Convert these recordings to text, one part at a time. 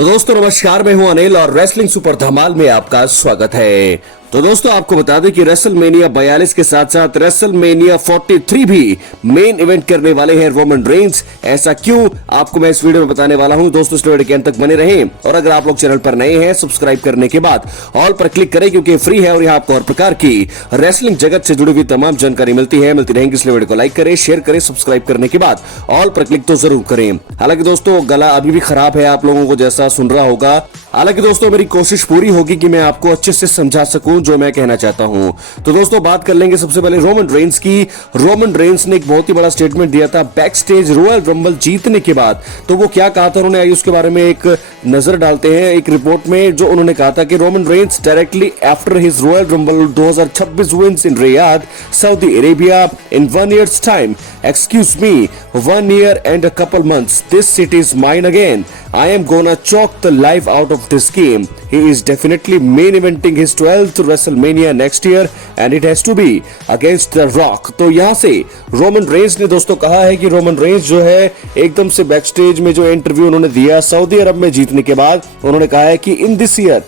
तो दोस्तों नमस्कार, मैं हूं अनिल और रेसलिंग सुपर धमाल में आपका स्वागत है। तो दोस्तों आपको बता दें कि रेसलमेनिया 42 के साथ साथ रेसलमेनिया 43 भी मेन इवेंट करने वाले हैं रोमन रेंस। ऐसा क्यों, आपको मैं इस वीडियो में बताने वाला हूं। दोस्तों इस वीडियो के अंत तक बने रहें और अगर आप लोग चैनल पर नए हैं सब्सक्राइब करने के बाद ऑल पर क्लिक करें क्योंकि फ्री है और यहाँ आपको हर प्रकार की रेसलिंग जगत से जुड़ी हुई तमाम जानकारी मिलती रहेंगी। इसलिए वीडियो को लाइक करें, शेयर करें, सब्सक्राइब करने के बाद ऑल पर क्लिक तो जरूर करें। हालांकि दोस्तों गला अभी भी खराब है, आप लोगों को जैसा सुन रहा होगा। हालांकि दोस्तों मेरी कोशिश पूरी होगी कि मैं आपको अच्छे से समझा सकूं जो मैं कहना चाहता हूं। तो दोस्तों बात कर लेंगे सबसे पहले रोमन रेंस की। रोमन रेंस ने एक बहुत ही बड़ा स्टेटमेंट दिया था बैक स्टेज रॉयल रंबल जीतने के बाद। तो वो क्या कहा था उन्होंने, आइए उसके बारे में एक नजर डालते हैं। एक रिपोर्ट में जो उन्होंने कहा था कि Roman Reigns directly after his Royal Rumble 2026 wins in Riyadh Saudi Arabia in 1 year's time, excuse me, 1 year and a couple months, this city is mine again. I am gonna choke the life out of this game. He is definitely main eventing his 12th WrestleMania next year and it has to be against The Rock. तो यहाँ से Roman Reigns ने दोस्तों कहा है कि Roman Reigns जो है एकदम से बैक स्टेज में जो इंटरव्यू उन्होंने दिया सऊदी अरब में जीतने के बाद, उन्होंने कहा है कि in this year,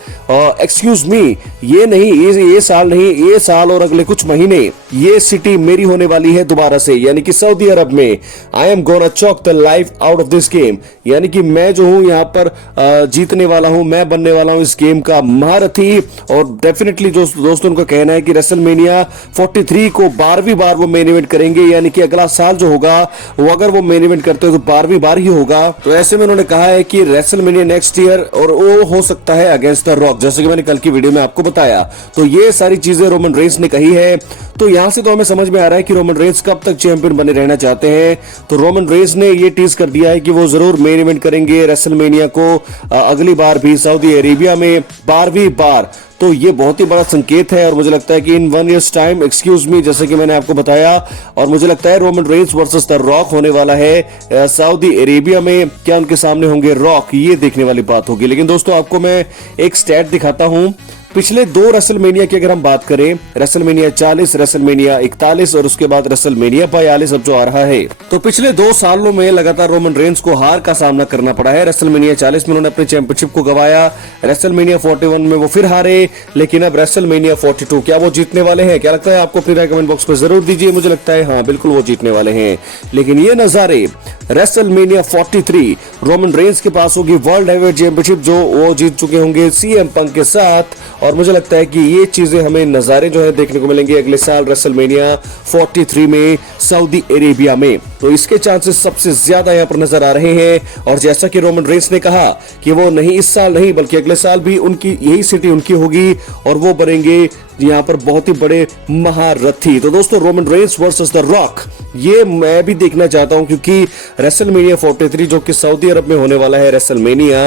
excuse me, ये नहीं, ये साल नहीं, ये साल और अगले कुछ महीने ये सिटी मेरी होने वाली है दोबारा से, यानी कि सऊदी अरब में। I am gonna chalk the life out of this game, यानी कि मैं जो हूं यहाँ पर जीतने वाला हूं, मैं बनने वाला हूं इस गेम का महारथी। और डेफिनेटली दोस्तों उनका कहना है कि रेसलमेनिया 43 को 12वीं बार वो मेन इवेंट करेंगे, यानी कि अगला साल जो होगा वो अगर वो मेन इवेंट करते हो तो 12वीं बार ही होगा। तो ऐसे में उन्होंने कहा है कि रेसलमेनिया नेक्स्ट ईयर और वो हो सकता है अगेंस्ट द रॉक, जैसे कि मैंने कल की वीडियो में आपको बताया। तो ये सारी चीजें रोमन रेंस ने कही है। तो यहां से तो हमें समझ में आ रहा है कि रोमन रेंस कब तक चैंपियन बने रहना चाहते हैं। तो रोमन रेंस ने ये टीज कर दिया है कि वो जरूर मेन इवेंट करेंगे रेसलमेनिया को अगली बार भी सऊदी अरेबिया में 12वीं बार। तो ये बहुत ही बड़ा संकेत है और मुझे लगता है कि इन 1 year's टाइम, एक्सक्यूज मी, जैसे कि मैंने आपको बताया, और मुझे लगता है Roman Reigns versus the rock होने वाला है सऊदी अरेबिया में। क्या उनके सामने होंगे रॉक, ये देखने वाली बात होगी। लेकिन दोस्तों आपको मैं एक स्टैट दिखाता हूं। पिछले 2 रेसलमेनिया की अगर हम बात करें, रेसलमेनिया 40, रेसलमेनिया 41 और उसके बाद रेसलमेनिया 42 अब जो आ रहा है, तो पिछले 2 सालों में लगातार रोमन रेंस को हार का सामना करना पड़ा है। रेसलमेनिया 40 में उन्होंने अपने चैंपियनशिप को गवाया, रेसलमेनिया 41 में वो फिर हारे, लेकिन अब रेसलमेनिया 42 क्या वो जीतने वाले हैं? क्या लगता है आपको? अपनी राय कमेंट बॉक्स में जरूर दीजिए। मुझे लगता है हाँ बिल्कुल वो जीतने वाले हैं। लेकिन ये नजारे रेसलमेनिया 43 रोमन रेंस के पास होगी वर्ल्ड हेवीवेट चैंपियनशिप, जो वो जीत चुके होंगे सीएम पंक के साथ। और मुझे लगता है कि ये चीजें हमें नजारे जो है देखने को मिलेंगे अगले साल रेसलमेनिया 43 में सऊदी अरेबिया में। तो इसके चांसेस सबसे ज्यादा यहाँ पर नजर आ रहे हैं। और जैसा कि रोमन रेंस ने कहा कि वो नहीं इस साल नहीं बल्कि अगले साल भी उनकी यही सिटी उनकी होगी और वो बनेंगे यहाँ पर बहुत ही बड़े महारथी। तो दोस्तों Roman Reigns versus the rock, ये मैं भी देखना चाहता हूं क्योंकि रेसलमेनिया 43 जो कि सऊदी अरब में होने वाला है रेसलमेनिया,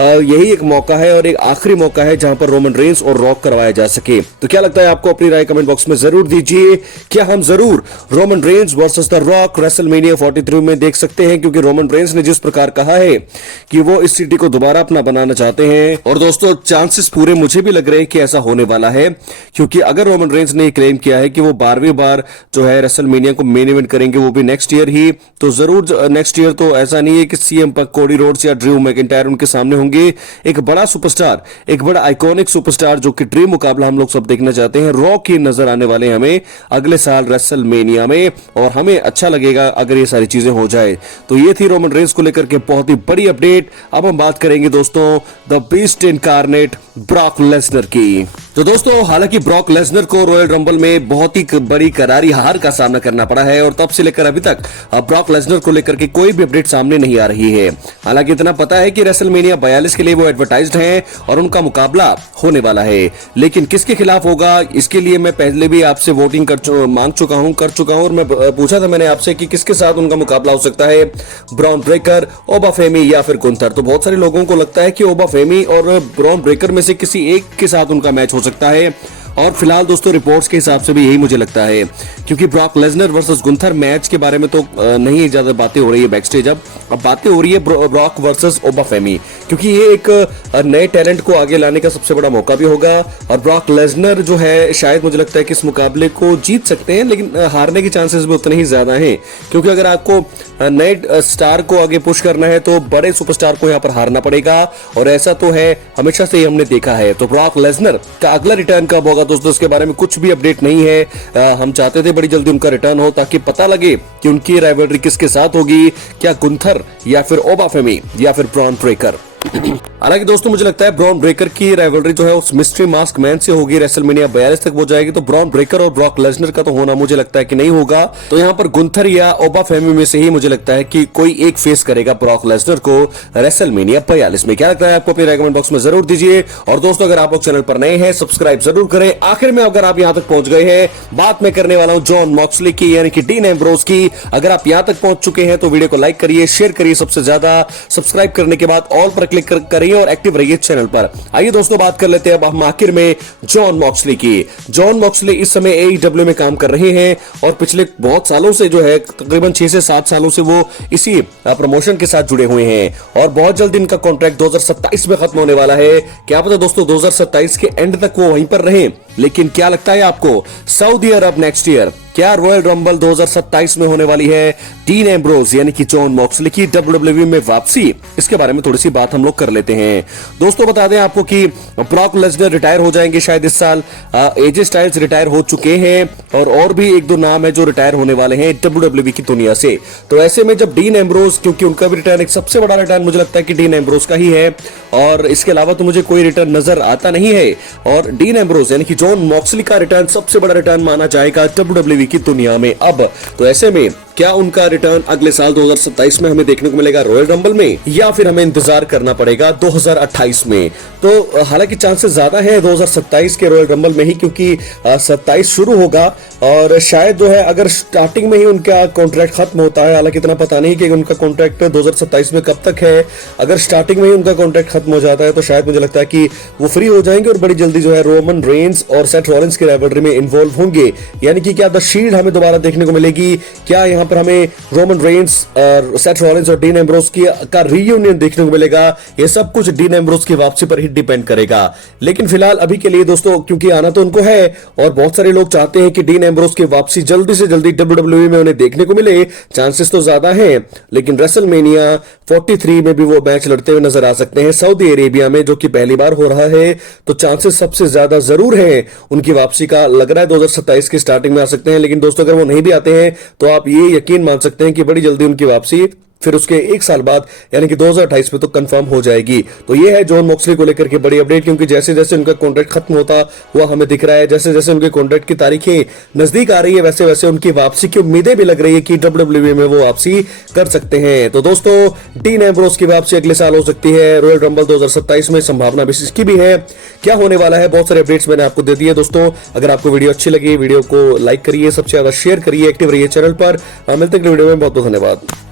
यही एक मौका है और एक आखिरी मौका है जहां पर रोमन रेंस और रॉक करवाया जा सके। तो क्या लगता है आपको? अपनी राय कमेंट बॉक्स में जरूर दीजिए। क्या हम जरूर Roman Reigns versus the rock WrestleMania 43 में देख सकते हैं? क्योंकि रोमन रेंस ने जिस प्रकार कहा है कि वो इस सिटी को दोबारा अपना बनाना चाहते हैं, और दोस्तों चांसेस पूरे मुझे भी लग रहे हैं कि ऐसा होने वाला है। क्योंकि अगर रोमन रेंस ने क्लेम किया है कि वो 12वीं बार जो है रेसलमेनिया को मेन इवेंट करेंगे वो भी नेक्स्ट ईयर ही, तो जरूर नेक्स्ट ईयर तो ऐसा नहीं है कि सीएम पंक, कोडी रोड्स या ड्रू मैकिंटायर उनके सामने होंगे। एक बड़ा सुपरस्टार, एक बड़ा आइकॉनिक सुपरस्टार जो कि ड्रीम मुकाबला हम लोग सब देखना चाहते हैं, रॉक ही नजर आने वाले हमें अगले साल रेसलमेनिया में। और हमें अच्छा लगेगा अगर ये सारी चीजें हो जाए। तो ये थी रोमन रेंस को लेकर के बहुत ही बड़ी अपडेट। अब हम बात करेंगे दोस्तों the beast incarnate Brock Lesnar की। तो दोस्तों हालांकि ब्रॉक लेसनर को रॉयल रंबल में बहुत ही बड़ी करारी हार का सामना करना पड़ा है और तब से लेकर अभी तक ब्रॉक लेसनर को लेकर के कोई भी अपडेट सामने नहीं आ रही है। हालांकि इतना पता है कि रेसलमेनिया 42 के लिए वो एडवर्टाइज्ड हैं और उनका मुकाबला होने वाला है, लेकिन किसके खिलाफ होगा इसके लिए मैं पहले भी आपसे वोटिंग कर चुका हूं और मैं पूछा था मैंने आपसे कि किसके साथ उनका मुकाबला हो सकता है, ब्रॉन ब्रेकर, ओबा फेमी या फिर गुंथर। तो बहुत सारे लोगों को लगता है कि ओबा फेमी और ब्रॉन ब्रेकर में से किसी एक के साथ उनका मैच हो सकता है। और फिलहाल दोस्तों रिपोर्ट्स के हिसाब से भी यही मुझे लगता है, क्योंकि Brock Lesnar versus Gunther match के बारे में तो नहीं ज्यादा बातें हो रही है बैकस्टेज। अब बातें हो रही है ब्रॉक वर्सेस ओबा फेमी, क्योंकि ये एक नए टैलेंट को आगे लाने का सबसे बड़ा मौका भी होगा। और ब्रॉक लेसनर जो है शायद मुझे लगता है कि इस मुकाबले को जीत सकते हैं, लेकिन हारने के चांसेस भी उतने ही ज्यादा हैं, क्योंकि अगर आपको नए स्टार को आगे पुश करना है तो बड़े सुपरस्टार को यहाँ पर हारना पड़ेगा, और ऐसा तो है, हमेशा से ही हमने देखा है। तो ब्रॉक लेसनर का अगला रिटर्न कब होगा दोस्तों, इसके बारे में कुछ भी अपडेट नहीं है। हम चाहते थे बड़ी जल्दी उनका रिटर्न हो ताकि पता लगे कि उनकी राइवलरी किसके साथ होगी, क्या गुंथर या फिर ओबाफेमी या फिर ब्रॉन ब्रेकर। हालांकि दोस्तों मुझे लगता है ब्रॉन ब्रेकर की राइवलरी जो है उस मिस्ट्री मास्क मैन से होगी, रेसलमेनिया 42 तक हो जाएगी। तो ब्रॉन ब्रेकर और ब्रॉक लेसनर का तो होना मुझे लगता है कि नहीं होगा। तो यहाँ पर गुंथर या ओबाफेमी में से ही मुझे लगता है कि कोई एक फेस करेगा ब्रॉक लेसनर को रेसलमेनिया 42 में। क्या लगता है आपको, अपने रेकमेंड बॉक्स में जरूर दीजिए। और दोस्तों अगर आप लोग चैनल पर नए हैं सब्सक्राइब जरूर करें। आखिर में अगर आप यहाँ तक पहुंच गए हैं, बात मैं करने वाला हूं जॉन मॉक्सली की, यानी कि डीन एम्ब्रोज की। अगर आप यहाँ तक पहुंच चुके हैं तो वीडियो को लाइक करिए, शेयर करिए, सबसे ज्यादा सब्सक्राइब करने के बाद ऑल पर क्लिक करिए और एक्टिव रहिए चैनल पर। आइए दोस्तों बात कर लेते हैं अब हम आखिर में जॉन मॉक्सली की। जॉन मॉक्सली इस समय AEW में काम कर रहे हैं और पिछले बहुत सालों से जो है तकरीबन 6 से 7 सालों से वो इसी प्रमोशन के साथ जुड़े हुए हैं और बहुत जल्द इनका कॉन्ट्रैक्ट 2027 में खत्म होने वाला है। क्या पता दोस्तों 2027 के एंड तक वो वहीं पर रहे। लेकिन क्या लगता है आपको, सऊदी अरब नेक्स्ट ईयर, क्या रॉयल रंबल 2027 में होने वाली है डीन एम्ब्रोज यानी कि जॉन मॉक्सली की WWE में वापसी? इसके बारे में थोड़ी सी बात हम लोग कर लेते हैं। दोस्तों बता दें आपको कि ब्रॉक लेसनर रिटायर हो जाएंगे शायद इस साल, एजे स्टाइल्स रिटायर हो चुके हैं और भी एक दो नाम है जो रिटायर होने वाले हैं WWE की दुनिया से। तो ऐसे में जब डीन एम्ब्रोज, क्योंकि उनका भी रिटायर एक सबसे बड़ा रिटायर मुझे लगता है कि डीन एम्ब्रोज का ही है और इसके अलावा तो मुझे कोई रिटर्न नजर आता नहीं है। और डीन एम्ब्रोज यानी कि जॉन मॉक्सली का रिटर्न सबसे बड़ा रिटर्न माना जाएगा WWE की दुनिया में अब। तो ऐसे में क्या उनका रिटर्न अगले साल 2027 में हमें देखने को मिलेगा रॉयल रंबल में, या फिर हमें इंतजार करना पड़ेगा 2028 में? तो हालांकि चांसेस ज्यादा है 2027 के रॉयल रंबल में ही, क्योंकि 27 शुरू होगा और शायद जो है अगर स्टार्टिंग में ही उनका कॉन्ट्रैक्ट खत्म होता है, हालांकि इतना पता नहीं कि उनका कॉन्ट्रैक्ट 2027 में कब तक है, अगर स्टार्टिंग में ही उनका कॉन्ट्रैक्ट खत्म हो जाता है तो शायद मुझे लगता है कि वो फ्री हो जाएंगे और बड़ी जल्दी जो है रोमन रेंस और सेथ रॉलिंस की राइवलरी में इन्वॉल्व होंगे। यानी कि क्या द शील्ड हमें दोबारा देखने को मिलेगी, क्या यहाँ पर हमें रोमन रेंस और सेथ रॉलिंस और डीन एम्ब्रोज का रीयूनियन देखने को मिलेगा? ये सब कुछ डीन एम्ब्रोज की वापसी पर ही डिपेंड करेगा। लेकिन फिलहाल अभी के लिए दोस्तों, क्योंकि आना तो उनको है और बहुत सारे लोग चाहते हैं कि डीन एम्ब्रोज की वापसी जल्दी से जल्दी WWE में उन्हें देखने को मिले, चांसेस तो ज्यादा हैं। लेकिन रेसलमेनिया 43 में भी वो मैच लड़ते हुए नजर आ सकते हैं सऊदी अरेबिया में, जो कि पहली बार हो रहा है। तो चांसेस सबसे ज्यादा जरूर है उनकी वापसी का। लग रहा है 2027 की स्टार्टिंग में आ सकते हैं, लेकिन दोस्तों अगर वो नहीं भी आते हैं तो आप ये यकीन मान सकते हैं कि बड़ी जल्दी उनकी वापसी फिर उसके 1 साल बाद यानी कि 2028 में तो कंफर्म हो जाएगी। तो ये है जॉन मॉक्सली को लेकर के बड़ी अपडेट, क्योंकि जैसे जैसे उनका कॉन्ट्रैक्ट खत्म होता हुआ हमें दिख रहा है, जैसे जैसे उनके कॉन्ट्रैक्ट की तारीखें नजदीक आ रही है, वैसे वैसे उनकी वापसी की उम्मीदें भी लग रही है कि WWE में वो वापसी कर सकते हैं। तो दोस्तों डीन एम्ब्रोज की वापसी अगले साल हो सकती है, रॉयल रंबल 2027 में संभावना भी इसकी भी है। क्या होने वाला है, बहुत सारे अपडेट्स मैंने आपको दे दिए। दोस्तों अगर आपको वीडियो अच्छी लगी, वीडियो को लाइक करिए, सबसे ज्यादा शेयर करिए, एक्टिव रहिए चैनल पर। मिलते हैं वीडियो में, बहुत बहुत धन्यवाद।